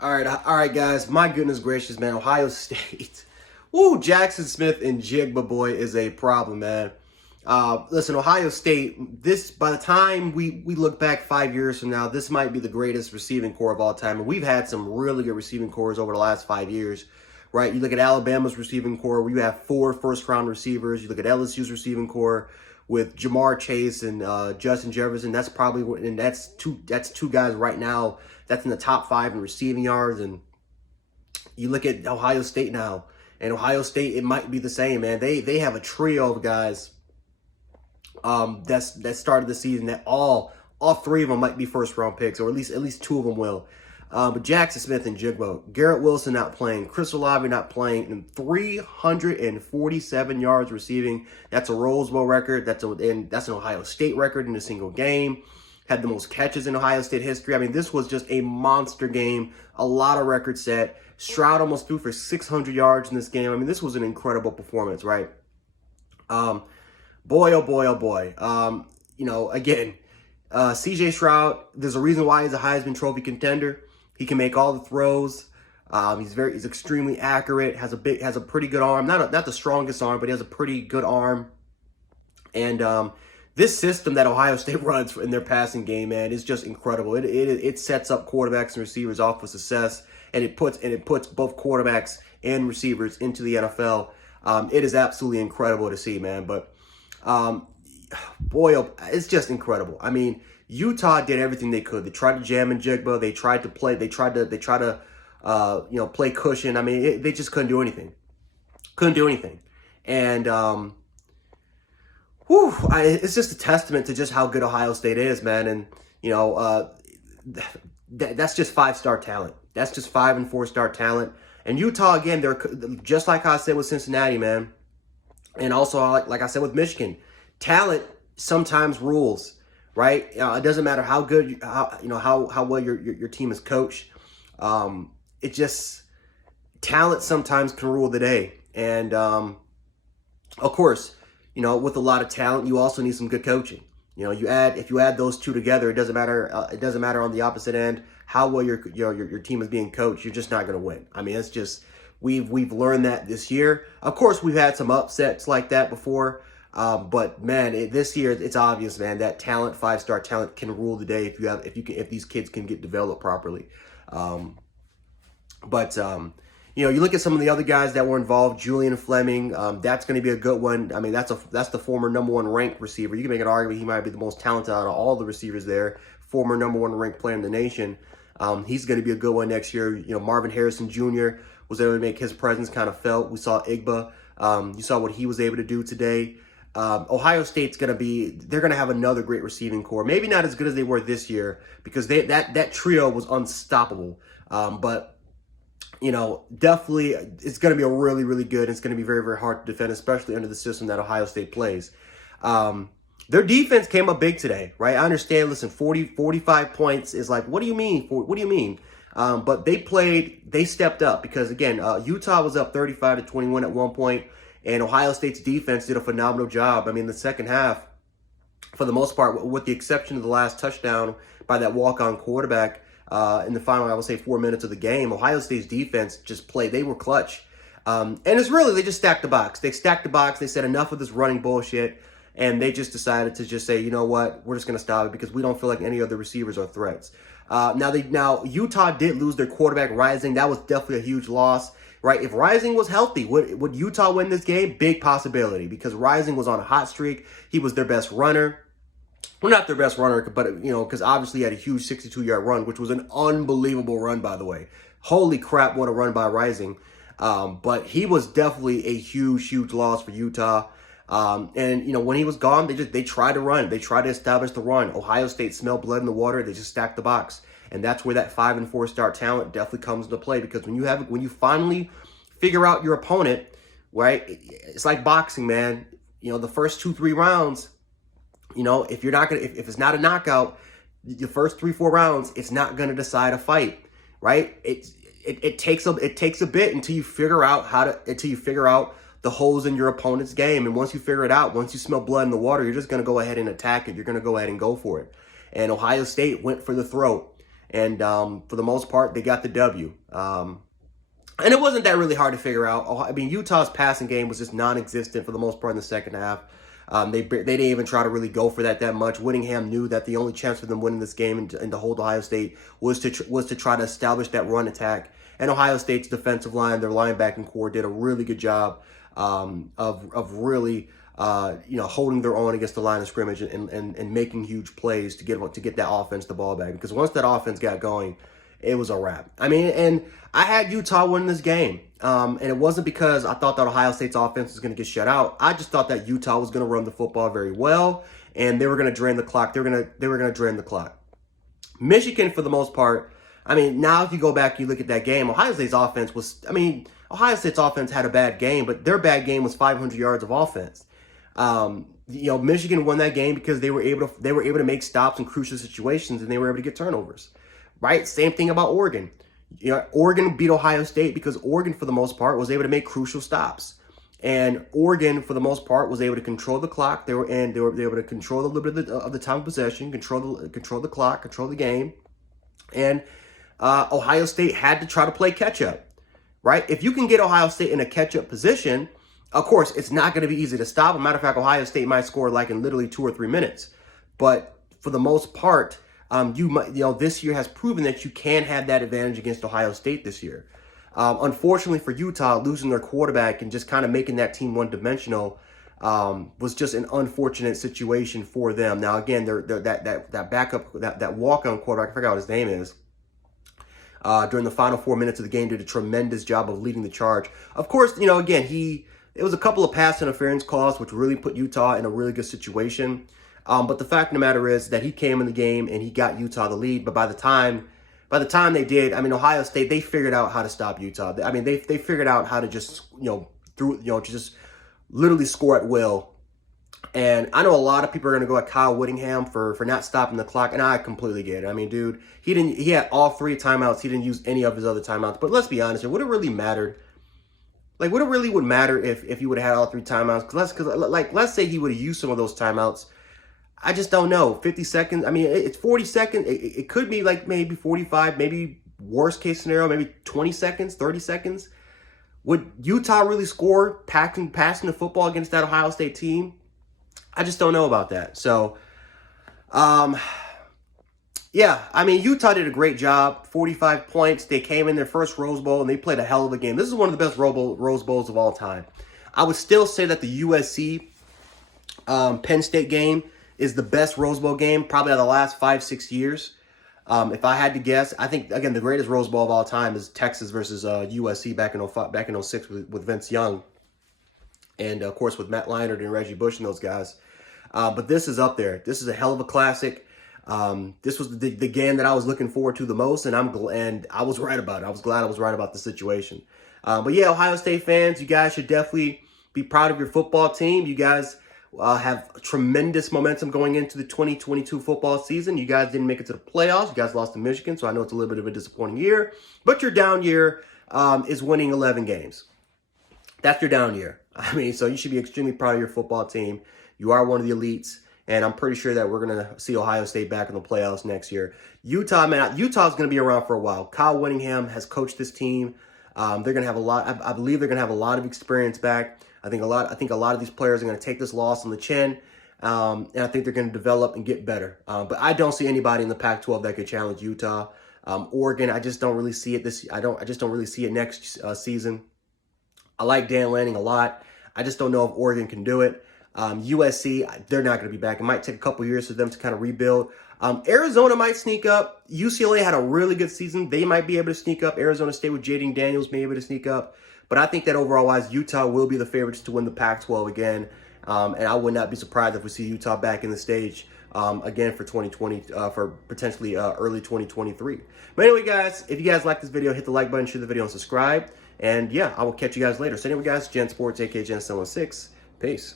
All right, guys. My goodness gracious, man. Ohio State. Woo, Jaxon Smith Njigba, boy, is a problem, man. Listen, Ohio State, this, by the time we look back 5 years from now, this might be the greatest receiving core of all time. And we've had some really good receiving cores over the last 5 years, right? You look at Alabama's receiving core, where you have 4 first-round receivers. You look at LSU's receiving core with Jamar Chase and Justin Jefferson. That's probably, and that's two guys right now that's in the top 5 in receiving yards. And you look at Ohio State now, and Ohio State, it might be the same, man. They have a trio of guys that started the season that all 3 of them might be first-round picks, or at least 2 of them will. But Jaxon Smith Njigba, Garrett Wilson not playing, Chris Olave not playing, and 347 yards receiving. That's a Rose Bowl record. That's an Ohio State record in a single game. Had the most catches in Ohio State history. I mean, this was just a monster game. A lot of records set. Stroud almost threw for 600 yards in this game. I mean, this was an incredible performance, right? Boy, oh boy, oh boy. Again, CJ Stroud, there's a reason why he's a Heisman Trophy contender. He can make all the throws. He's extremely accurate, has a pretty good arm. Not the strongest arm, but he has a pretty good arm. And this system that Ohio State runs in their passing game, man, is just incredible. It sets up quarterbacks and receivers off for success, and it puts both quarterbacks and receivers into the NFL. It is absolutely incredible to see, man. But boy, it's just incredible. I mean, Utah did everything they could. They tried to jam in Njigba. They tried to play. They tried to play cushion. I mean, they just couldn't do anything. And it's just a testament to just how good Ohio State is, man. And that's just 5-star talent. That's just 5 and 4-star talent. And Utah, again, they're just like I said with Cincinnati, man. And also, like I said with Michigan, talent sometimes rules, right? It doesn't matter how good, how well your team is coached. It just, talent sometimes can rule the day. And of course, with a lot of talent, you also need some good coaching. If you add those two together, it doesn't matter. It doesn't matter on the opposite end how well your team is being coached. You're just not going to win. I mean, it's just we've learned that this year. Of course, we've had some upsets like that before, but man, this year it's obvious, man, that talent, 5-star talent, can rule the day if these kids can get developed properly. You look at some of the other guys that were involved. Julian Fleming, that's going to be a good one. I mean, that's the former #1 ranked receiver. You can make an argument he might be the most talented out of all the receivers there. Former #1 ranked player in the nation. He's going to be a good one next year. Marvin Harrison Jr. was able to make his presence kind of felt. We saw Igba. You saw what he was able to do today. Ohio State's they're going to have another great receiving core. Maybe not as good as they were this year, because that trio was unstoppable. Definitely it's going to be a really, really good. It's going to be very, very hard to defend, especially under the system that Ohio State plays. Their defense came up big today, right? I understand, listen, 45 points is like, what do you mean? What do you mean? But they stepped up, because, again, Utah was up 35-21 at one point, and Ohio State's defense did a phenomenal job. I mean, the second half, for the most part, with the exception of the last touchdown by that walk-on quarterback, in the final, I would say, 4 minutes of the game, Ohio State's defense just played. They were clutch. And it's really, they just stacked the box. They stacked the box. They said enough of this running bullshit. And they just decided to just say, you know what, we're just going to stop it, because we don't feel like any other receivers are threats. Now Utah did lose their quarterback, Rising. That was definitely a huge loss, right? If Rising was healthy, would Utah win this game? Big possibility, because Rising was on a hot streak. He was their best runner. Well, not their best runner, but, because obviously he had a huge 62-yard run, which was an unbelievable run, by the way. Holy crap, what a run by Rising. But he was definitely a huge, huge loss for Utah. When he was gone, they tried to run. They tried to establish the run. Ohio State smelled blood in the water. They just stacked the box. And that's where that 5 and 4-star talent definitely comes into play, because when you finally figure out your opponent, right, it's like boxing, man. The first 2-3 rounds, if it's not a knockout, the first 3-4 rounds, it's not going to decide a fight, right? It takes a bit until you figure out the holes in your opponent's game. And once you figure it out, once you smell blood in the water, you're just going to go ahead and attack it. You're going to go ahead and go for it. And Ohio State went for the throat. And for the most part, they got the W. And it wasn't that really hard to figure out. I mean, Utah's passing game was just non-existent for the most part in the second half. They didn't even try to really go for that much. Whittingham knew that the only chance for them winning this game and to hold Ohio State was to try to establish that run attack. And Ohio State's defensive line, their linebacking core, did a really good job of really holding their own against the line of scrimmage and making huge plays to get that offense the ball back. Because once that offense got going, it was a wrap. I mean, and I had Utah win this game. And it wasn't because I thought that Ohio State's offense was going to get shut out. I just thought that Utah was going to run the football very well, and they were going to drain the clock. They were going to drain the clock. Michigan, for the most part, I mean, now if you go back and you look at that game, Ohio State's offense had a bad game, but their bad game was 500 yards of offense. Michigan won that game because they were able to make stops in crucial situations, and they were able to get turnovers. Right? Same thing about Oregon. Oregon beat Ohio State because Oregon, for the most part, was able to make crucial stops. And Oregon, for the most part, was able to control the clock. They were able to control a little bit of the time of possession, control the clock, control the game. And Ohio State had to try to play catch up. Right? If you can get Ohio State in a catch up position, of course, it's not going to be easy to stop. As a matter of fact, Ohio State might score like in literally 2 or 3 minutes. But for the most part, this year has proven that you can have that advantage against Ohio State this year. Unfortunately for Utah, losing their quarterback and just kind of making that team one-dimensional was just an unfortunate situation for them. Now, again, that backup, that walk-on quarterback, I forgot what his name is, during the final 4 minutes of the game did a tremendous job of leading the charge. Of course, again, it was a couple of pass interference calls, which really put Utah in a really good situation. But the fact of the matter is that he came in the game and he got Utah the lead. But by the time they did, I mean, Ohio State, they figured out how to stop Utah. I mean, they figured out how to just, to just literally score at will. And I know a lot of people are going to go at Kyle Whittingham for not stopping the clock, and I completely get it. I mean, dude, he had all 3 timeouts. He didn't use any of his other timeouts. But let's be honest, it would have really mattered. Like, what it really would matter if he would have had all 3 timeouts? Because let's say he would have used some of those timeouts. I just don't know. 50 seconds. I mean, it's 40 seconds. It could be like maybe 45, maybe worst case scenario, maybe 20 seconds, 30 seconds. Would Utah really score passing the football against that Ohio State team? I just don't know about that. So, yeah, I mean, Utah did a great job. 45 points. They came in their first Rose Bowl, and they played a hell of a game. This is one of the best Rose Bowls of all time. I would still say that the USC Penn State game is the best Rose Bowl game probably out of the last 5-6 years. If I had to guess, I think, again, the greatest Rose Bowl of all time is Texas versus USC back in 06 with Vince Young. And, of course, with Matt Leinart and Reggie Bush and those guys. But this is up there. This is a hell of a classic. This was the game that I was looking forward to the most, and I was right about it. I was glad I was right about the situation. But, yeah, Ohio State fans, you guys should definitely be proud of your football team. You guys have tremendous momentum going into the 2022 football season. You guys didn't make it to the playoffs. You guys lost to Michigan, so I know it's a little bit of a disappointing year. But your down year is winning 11 games. That's your down year. I mean, so you should be extremely proud of your football team. You are one of the elites, and I'm pretty sure that we're going to see Ohio State back in the playoffs next year. Utah's going to be around for a while. Kyle Whittingham has coached this team. They're going to have a lot. I believe they're going to have a lot of experience back. I think a lot of these players are going to take this loss on the chin, and I think they're going to develop and get better. But I don't see anybody in the Pac-12 that could challenge Utah. Oregon, I just don't really see it I just don't really see it next season. I like Dan Lanning a lot. I just don't know if Oregon can do it. USC, they're not going to be back. It might take a couple years for them to kind of rebuild. Arizona might sneak up. UCLA had a really good season. They might be able to sneak up. Arizona State with Jaden Daniels may be able to sneak up. But I think that overall-wise, Utah will be the favorites to win the Pac-12 again. And I would not be surprised if we see Utah back in the stage again for 2020, for potentially early 2023. But anyway, guys, if you guys like this video, hit the like button, share the video, and subscribe. And yeah, I will catch you guys later. So anyway, guys, Gen Sports, aka Gen 716. Peace.